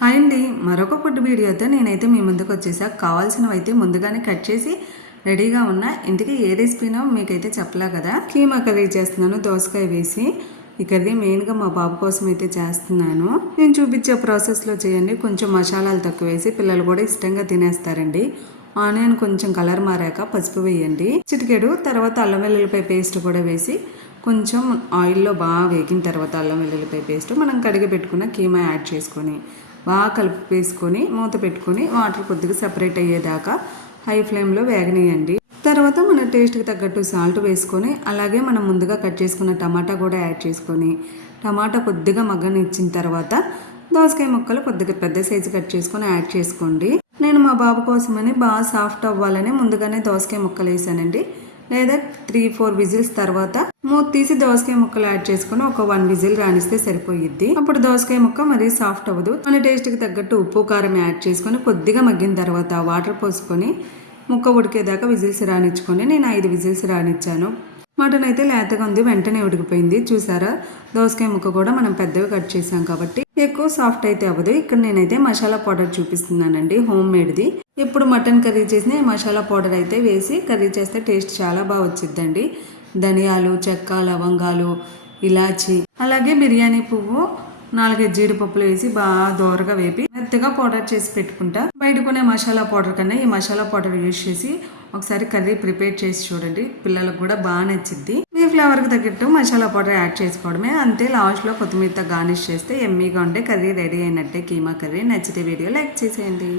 Hi అండి, మరొక food వీడియోతో నేనైతే మీ ముందుకు వచ్చేసా. కావాల్సినవి అయితే ముందుగానే కట్ చేసి రెడీగా ఉన్నా. ఇంటికి ఏ రెసిపీనో మీకైతే చెప్పలే కదా. కీమా కర్రీ చేస్తున్నాను దోసకాయ వేసి. ఈ కర్రీ మెయిన్గా మా బాబు కోసం అయితే చేస్తున్నాను. నేను చూపించే ప్రాసెస్లో చేయండి. కొంచెం మసాలాలు తక్కువ వేసి పిల్లలు కూడా ఇష్టంగా తినేస్తారండి. ఆనియన్ కొంచెం కలర్ మారాక పసుపు వేయండి, చిటికెడు. తర్వాత అల్లం వెల్లుల్లిపాయ పేస్ట్ కూడా వేసి కొంచెం ఆయిల్లో బాగా వేగిన తర్వాత అల్లం వెల్లుల్లిపాయ పేస్ట్ మనం కడిగి పెట్టుకున్న కీమా యాడ్ చేసుకొని బాగా కలిపి వేసుకొని మూత పెట్టుకొని వాటర్ కొద్దిగా సెపరేట్ అయ్యేదాకా హై ఫ్లేమ్లో వేగనీయండి. తర్వాత మన టేస్ట్కి తగ్గట్టు సాల్ట్ వేసుకొని అలాగే మనం ముందుగా కట్ చేసుకున్న టమాటా కూడా యాడ్ చేసుకొని టమాటా కొద్దిగా మగ్గనిచ్చిన తర్వాత దోసకాయ ముక్కలు కొద్దిగా పెద్ద సైజు కట్ చేసుకొని యాడ్ చేసుకోండి. నేను మా బాబు కోసమని బాగా సాఫ్ట్ అవ్వాలని ముందుగానే దోసకాయ ముక్కలు వేసానండి. లేదా 3-4 విజిల్స్ తర్వాత మూత తీసి దోసకాయ ముక్కలు యాడ్ చేసుకుని ఒక 1 విజిల్ రానిస్తే సరిపోయిద్ది. అప్పుడు దోసకాయ ముక్క మరీ సాఫ్ట్ అవ్వదు. మన టేస్ట్కి తగ్గట్టు ఉప్పు కారం యాడ్ చేసుకొని కొద్దిగా మగ్గిన తర్వాత వాటర్ పోసుకొని ముక్క ఉడికేదాకా విజిల్స్ రానిచ్చుకొని నేను 5 విజిల్స్ రానిచ్చాను. మటన్ అయితే లేతగా ఉంది, వెంటనే ఉడికిపోయింది. చూసారా, దోసకాయ ముక్క కూడా మనం పెద్దవి కట్ చేసాం కాబట్టి ఎక్కువ సాఫ్ట్ అయితే అవ్వదు. ఇక్కడ నేనైతే మసాలా పౌడర్ చూపిస్తున్నానండి, హోమ్ మేడ్ది. ఇప్పుడు మటన్ కర్రీ చేసిన మసాలా పౌడర్ అయితే వేసి కర్రీ చేస్తే టేస్ట్ చాలా బాగా వచ్చిద్దండి. ధనియాలు, చెక్క, లవంగాలు, ఇలాచి, అలాగే బిర్యానీ పువ్వు, 4-5 జీడిపప్పులు వేసి బాగా దోరగా వేపి మెత్తగా పౌడర్ చేసి పెట్టుకుంటా. బయట కొనే మసాలా పౌడర్ కన్నా ఈ మసాలా పౌడర్ యూజ్ చేసి ఒకసారి కర్రీ ప్రిపేర్ చేసి చూడండి, పిల్లలకు కూడా బాగా నచ్చిద్ది. మీ ఫ్లేవర్కి తగ్గట్టు మసాలా పౌడర్ యాడ్ చేసుకోవడమే, అంతే. లాస్ట్లో కొత్తిమీరతో గార్నిష్ చేస్తే ఎమ్మీగా ఉంటే కర్రీ రెడీ అయినట్టే. కీమా కర్రీ నచ్చితే వీడియో లైక్ చేసేయండి.